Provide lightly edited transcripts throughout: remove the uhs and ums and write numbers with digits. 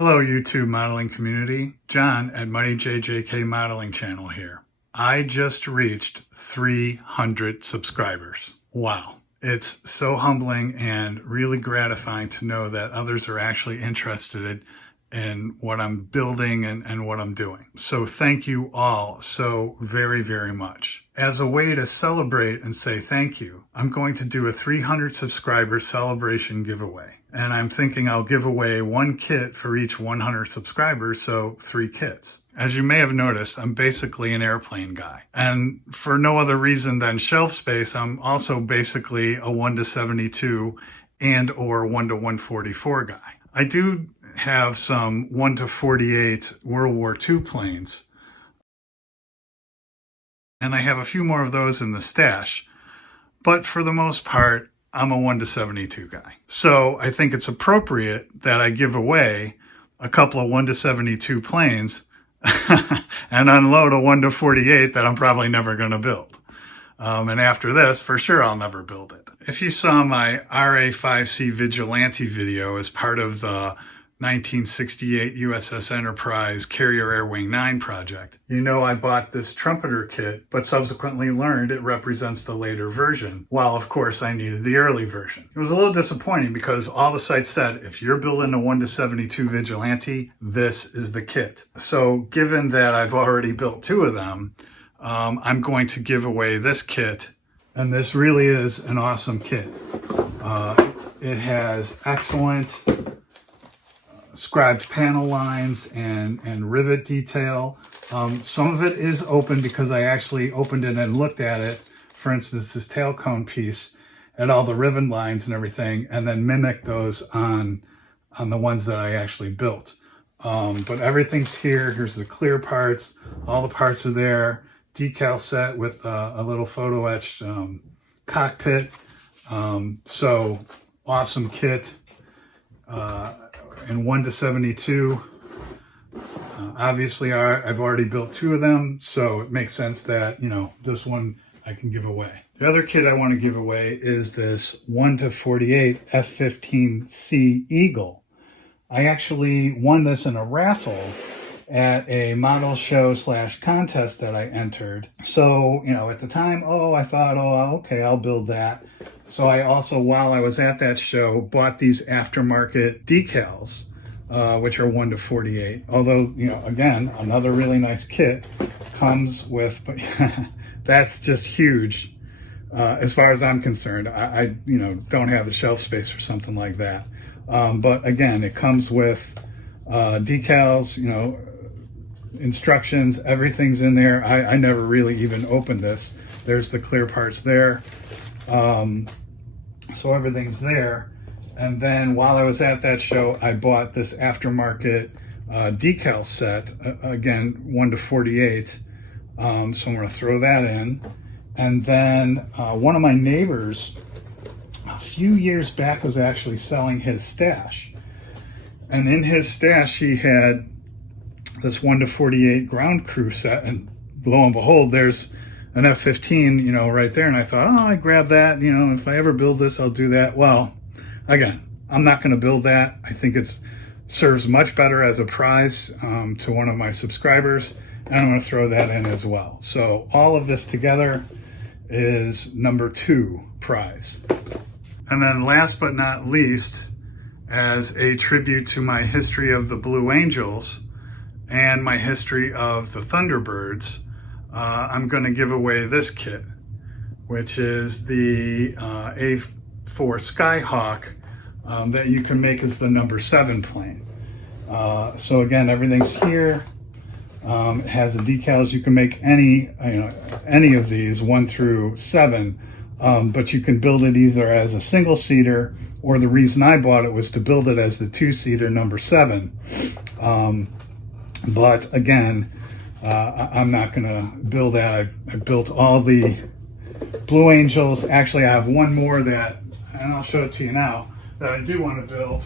Hello YouTube modeling community, John at MightyJJK modeling channel here. I just reached 300 subscribers. Wow. It's so humbling and really gratifying to know that others are actually interested in what I'm building and what I'm doing. So thank you all so very, very much. As a way to celebrate and say thank you, I'm going to do a 300 subscriber celebration giveaway. And I'm thinking I'll give away one kit for each 100 subscribers, so 3 kits. As you may have noticed, I'm basically an airplane guy. And for no other reason than shelf space, I'm also basically a 1:72 and or 1:144 guy. I do have some 1:48 World War II planes, and I have a few more of those in the stash, but for the most part, I'm a 1:72 guy. So I think it's appropriate that I give away a couple of 1:72 planes and unload a 1:48 that I'm probably never going to build. And after this, for sure, I'll never build it. If you saw my RA-5C Vigilante video as part of the 1968 USS Enterprise Carrier Air Wing 9 project, you know I bought this trumpeter kit, but subsequently learned it represents the later version, while of course I needed the early version. It was a little disappointing because all the sites said, if you're building a 1:72 Vigilante, this is the kit. So given that I've already built 2 of them, I'm going to give away this kit, and this really is an awesome kit. It has excellent scribed panel lines and rivet detail. Some of it is open because I actually opened it and looked at it. For instance, this tail cone piece and all the rivet lines and everything, and then mimic those on the ones that I actually built. But everything's here. Here's the clear parts. All the parts are there. Decal set with a little photo etched cockpit. So awesome kit. And 1:72. Obviously, I've already built 2 of them, so it makes sense that, this one I can give away. The other kit I want to give away is this 1:48 F-15C Eagle. I actually won this in a raffle at a model show / contest that I entered. So, at the time, I thought, okay, I'll build that. So I also, while I was at that show, bought these aftermarket decals, which are 1:48. Although, again, another really nice kit comes with, but that's just huge. As far as I'm concerned, I don't have the shelf space for something like that. But again, it comes with decals, instructions, everything's in there. I never really even opened this. There's the clear parts there. So everything's there. And then while I was at that show, I bought this aftermarket decal set, again, 1:48. So I'm going to throw that in. And then one of my neighbors a few years back was actually selling his stash. And in his stash, he had this 1:48 ground crew set, and lo and behold, there's an F-15, right there. And I thought, I grab that, if I ever build this, I'll do that. Well, again, I'm not going to build that. I think it serves much better as a prize to one of my subscribers, and I'm going to throw that in as well. So all of this together is number 2 prize. And then last but not least, as a tribute to my history of the Blue Angels and my history of the Thunderbirds, I'm going to give away this kit, which is the A4 Skyhawk that you can make as the number 7 plane. So again, everything's here. It has the decals. You can make any of these 1 through 7, but you can build it either as a single seater, or the reason I bought it was to build it as the 2-seater number 7. But again, I'm not going to build that. I built all the Blue Angels. Actually, I have one more that, and I'll show it to you now, that I do want to build,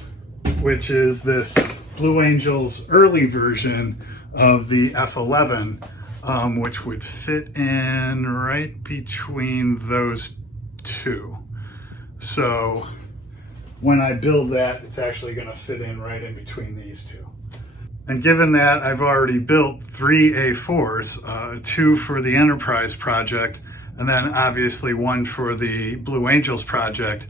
which is this Blue Angels early version of the F-11, which would fit in right between those 2. So when I build that, it's actually going to fit in right in between these 2. And given that I've already built 3 A4s, 2 for the Enterprise project, and then obviously 1 for the Blue Angels project,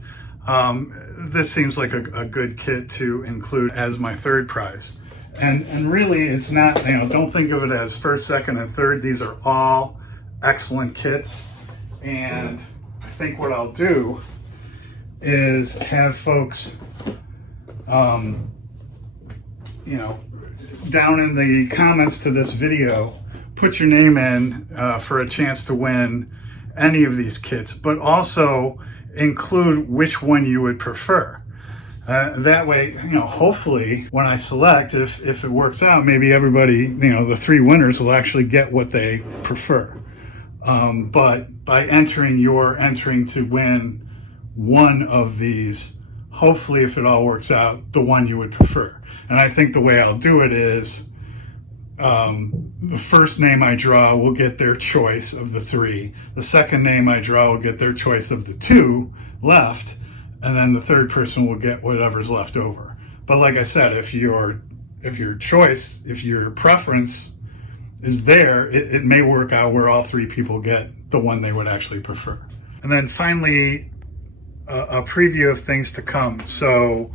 this seems like a good kit to include as my third prize. And really, it's not, don't think of it as first, second, and third. These are all excellent kits. And I think what I'll do is have folks, down in the comments to this video, put your name in for a chance to win any of these kits, but also include which one you would prefer. That way, hopefully when I select, if it works out, maybe everybody, the 3 winners will actually get what they prefer. But by entering, you're entering to win one of these, hopefully if it all works out, the one you would prefer. And I think the way I'll do it is, the first name I draw will get their choice of the 3. The second name I draw will get their choice of the 2 left. And then the third person will get whatever's left over. But like I said, if your choice, if your preference is there, it may work out where all 3 people get the one they would actually prefer. And then finally, a preview of things to come. So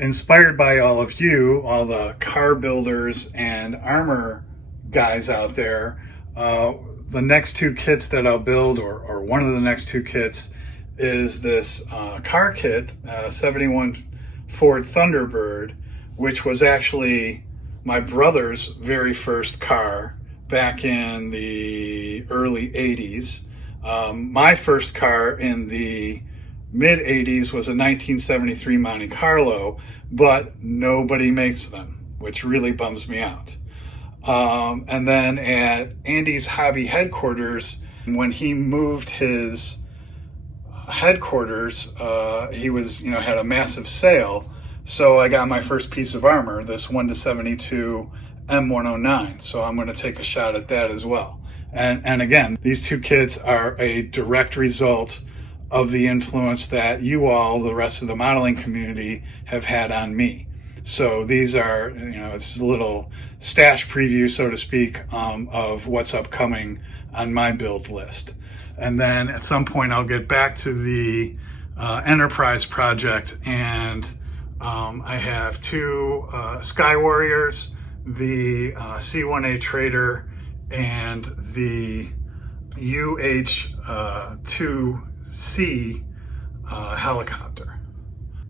inspired by all of you, all the car builders and armor guys out there, the next 2 kits that I'll build, or one of the next 2 kits, is this car kit, 71 Ford Thunderbird, which was actually my brother's very first car back in the early 80s. My first car in the mid 80s was a 1973 Monte Carlo, but nobody makes them, which really bums me out. And then at Andy's Hobby headquarters, when he moved his headquarters, he was, had a massive sale. So I got my first piece of armor, this 1-72 M109. So I'm going to take a shot at that as well. And again, these 2 kits are a direct result of the influence that you all, the rest of the modeling community, have had on me. So these are, it's a little stash preview, so to speak, of what's upcoming on my build list. And then at some point I'll get back to the Enterprise project, and I have 2 Sky Warriors, the C1A Trader, and the UH-2C helicopter.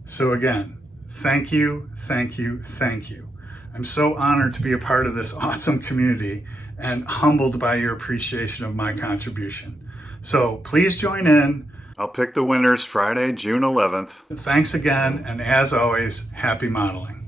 So again, thank you, thank you, thank you. I'm so honored to be a part of this awesome community and humbled by your appreciation of my contribution. So please join in. I'll pick the winners Friday, June 11th. Thanks again, and as always, happy modeling.